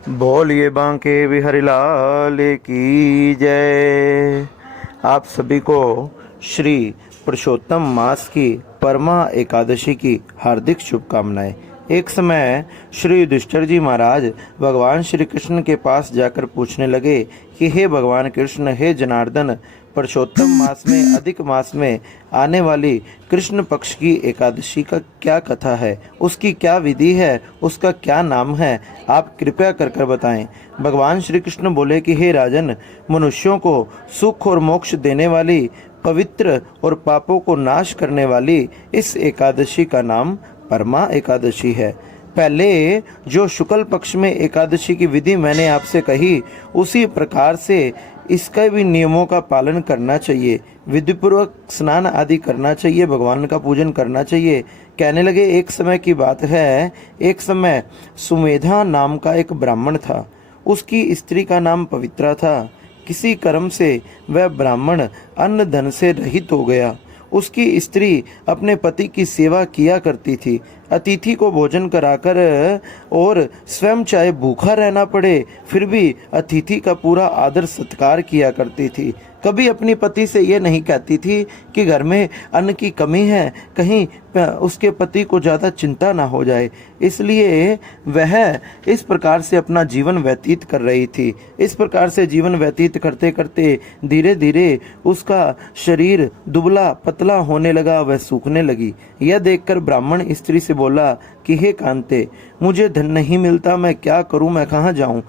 बोलिए बांके बिहारी लाल की जय। आप सभी को श्री पुरुषोत्तम मास की परमा एकादशी की हार्दिक शुभकामनाएं। एक समय श्री युधिष्ठिर जी महाराज भगवान श्री कृष्ण के पास जाकर पूछने लगे कि हे भगवान कृष्ण, हे जनार्दन, पुरुषोत्तम मास में अधिक मास में आने वाली कृष्ण पक्ष की एकादशी का क्या कथा है, उसकी क्या विधि है, उसका क्या नाम है, आप कृपया कर कर बताएं। भगवान श्री कृष्ण बोले कि हे राजन, मनुष्यों को सुख और मोक्ष देने वाली, पवित्र और पापों को नाश करने वाली इस एकादशी का नाम परमा एकादशी है। पहले जो शुक्ल पक्ष में एकादशी की विधि मैंने आपसे कही, उसी प्रकार से इसका भी नियमों का पालन करना चाहिए। विधिपूर्वक स्नान आदि करना चाहिए, भगवान का पूजन करना चाहिए। कहने लगे, एक समय की बात है, एक समय सुमेधा नाम का एक ब्राह्मण था। उसकी स्त्री का नाम पवित्रा था। किसी कर्म से वह ब्राह्मण अन्न धन से रहित हो गया। उसकी स्त्री अपने पति की सेवा किया करती थी। अतिथि को भोजन कराकर और स्वयं चाहे भूखा रहना पड़े फिर भी अतिथि का पूरा आदर सत्कार किया करती थी। कभी अपनी पति से ये नहीं कहती थी कि घर में अन्न की कमी है, कहीं उसके पति को ज़्यादा चिंता ना हो जाए। इसलिए वह इस प्रकार से अपना जीवन व्यतीत कर रही थी। इस प्रकार से जीवन व्यतीत करते करते धीरे धीरे उसका शरीर दुबला पतला होने लगा, वह सूखने लगी। यह देखकर ब्राह्मण स्त्री से बोला कि हे कांते, मुझे धन नहीं मिलता, मैं क्या करूं, मैं कहाँ जाऊं?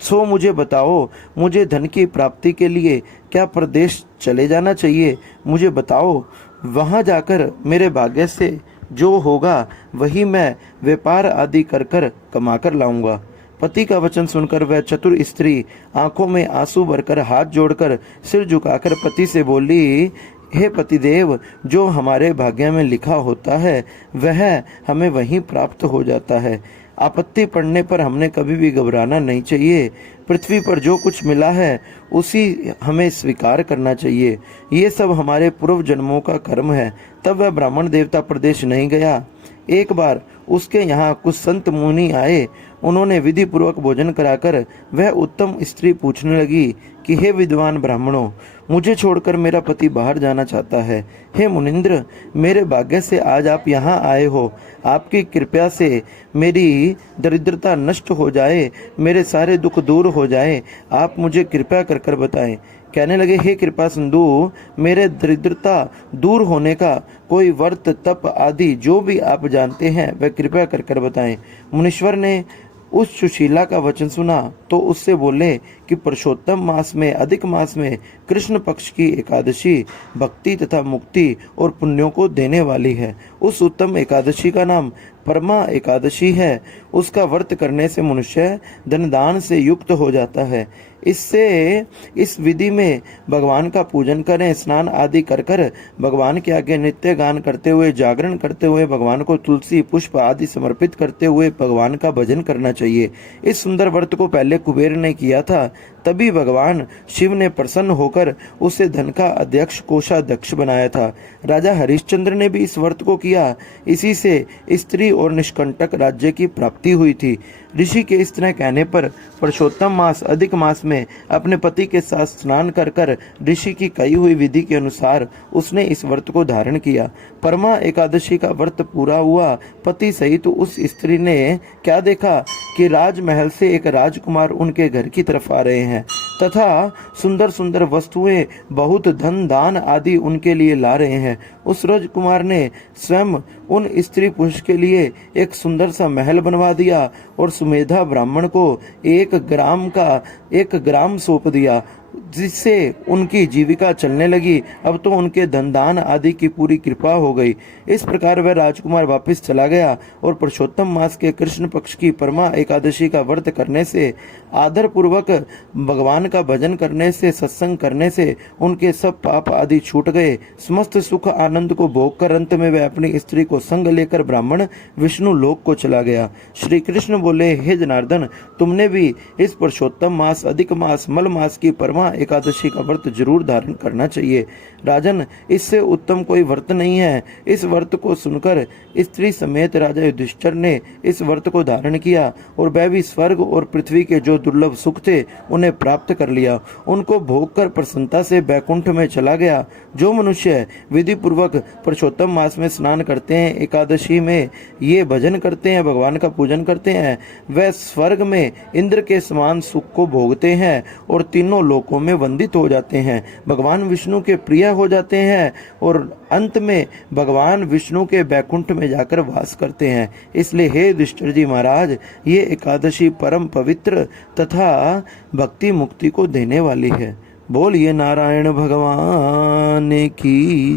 सो मुझे बताओ, मुझे धन की प्राप्ति के लिए क्या प्रदेश चले जाना चाहिए? मुझे बताओ, वहाँ जाकर मेरे भाग्य से जो होगा वही मैं व्यापार आदि कर कर कमा कर लाऊंगा। पति का वचन सुनकर वह चतुर स्त्री आंखों में आंसू भरकर हाथ जोड़कर सिर झुकाकर पति से बोली, हे पतिदेव, जो हमारे भाग्य में लिखा होता है वह हमें वहीं प्राप्त हो जाता है। आपत्ति पड़ने पर हमने कभी भी घबराना नहीं चाहिए। पृथ्वी पर जो कुछ मिला है उसी हमें स्वीकार करना चाहिए। ये सब हमारे पूर्व जन्मों का कर्म है। तब वह ब्राह्मण देवता प्रदेश नहीं गया। एक बार उसके यहाँ कुछ संत मुनि आए। उन्होंने विधि पूर्वक भोजन कराकर वह उत्तम स्त्री पूछने लगी कि हे विद्वान ब्राह्मणों, मुझे छोड़कर मेरा पति बाहर जाना चाहता है। हे मुनिंद्र, मेरे भाग्य से आज आप यहाँ आए हो। आपकी कृपा से मेरी दरिद्रता नष्ट हो जाए, मेरे सारे दुख दूर हो जाए। आप मुझे कृपा कर कर बताएं। कहने लगे, हे कृपा सिंधु, मेरे दरिद्रता दूर होने का कोई व्रत तप आदि जो भी आप जानते हैं वह कृपया कर कर बताएं। मुनीश्वर ने उस सुशीला का वचन सुना तो उससे बोले कि पुरुषोत्तम मास में अधिक मास में कृष्ण पक्ष की एकादशी भक्ति तथा मुक्ति और पुण्यों को देने वाली है। उस उत्तम एकादशी का नाम परमा एकादशी है। उसका व्रत करने से मनुष्य धनदान से युक्त हो जाता है। इस विधि में भगवान का पूजन करें, स्नान आदि कर कर भगवान के आगे नित्य गान करते हुए, जागरण करते हुए, भगवान को तुलसी पुष्प आदि समर्पित करते हुए भगवान का भजन करना चाहिए। इस सुंदर व्रत को पहले कुबेर ने किया था, तभी भगवान शिव ने प्रसन्न होकर उसे धन का अध्यक्ष कोषाध्यक्ष बनाया था। राजा हरिश्चंद्र ने भी इस व्रत को किया। इसी से स्त्री और निष्कंटक राज्य की प्राप्ति हुई थी। ऋषि के इस तरह कहने पर पुरुषोत्तम मास अधिक मास में अपने पति के साथ स्नान कर कर ऋषि की कही हुई विधि के अनुसार उसने इस व्रत को धारण किया। परमा एकादशी का व्रत पूरा हुआ। पति सहित उस स्त्री ने क्या देखा कि राजमहल से एक राजकुमार उनके घर की तरफ आ रहे हैं तथा सुंदर सुंदर वस्तुएं, बहुत धन दान आदि उनके लिए ला रहे हैं। उस राजकुमार ने स्वयं उन स्त्री पुरुष के लिए एक सुंदर सा महल बनवा दिया और सुमेधा ब्राह्मण को 1 ग्राम सौंप दिया, जिससे उनकी जीविका चलने लगी। अब तो उनके धनदान आदि की पूरी कृपा हो गई। इस प्रकार वह राजकुमार वापस चला गया और पुरुषोत्तम मास के कृष्ण पक्ष की परमा एकादशी का व्रत करने से, आदर पूर्वक भगवान का भजन करने से, सत्संग करने से उनके सब पाप आदि छूट गए। समस्त सुख आनंद को भोग कर अंत में वह अपनी स्त्री को संग लेकर ब्राह्मण विष्णु लोक को चला गया। श्री कृष्ण बोले, हे जनार्दन, तुमने भी इस पुरुषोत्तम मास अधिक मास मल मास की परमा परमा एकादशी का व्रत जरूर धारण करना चाहिए। राजन, इससे उत्तम कोई व्रत नहीं है। इस व्रत को सुनकर स्त्री समेत राजा युधिष्ठिर ने इस व्रत को धारण किया और वह भी स्वर्ग और पृथ्वी के जो दुर्लभ सुख थे उन्हें प्राप्त कर लिया। उनको भोग कर प्रसन्नता से बैकुंठ में चला गया। जो मनुष्य विधि पूर्वक पुरुषोत्तम मास में स्नान करते हैं, एकादशी में ये भजन करते हैं, भगवान का पूजन करते हैं, वह स्वर्ग में इंद्र के समान सुख को भोगते हैं और तीनों लोकों में वंदित हो जाते हैं, भगवान विष्णु के प्रिय हो जाते हैं और अंत में भगवान विष्णु के बैकुंठ में जाकर वास करते हैं। इसलिए हे युधिष्ठिर जी महाराज, ये एकादशी परम पवित्र तथा भक्ति मुक्ति को देने वाली है। बोलिए नारायण भगवान की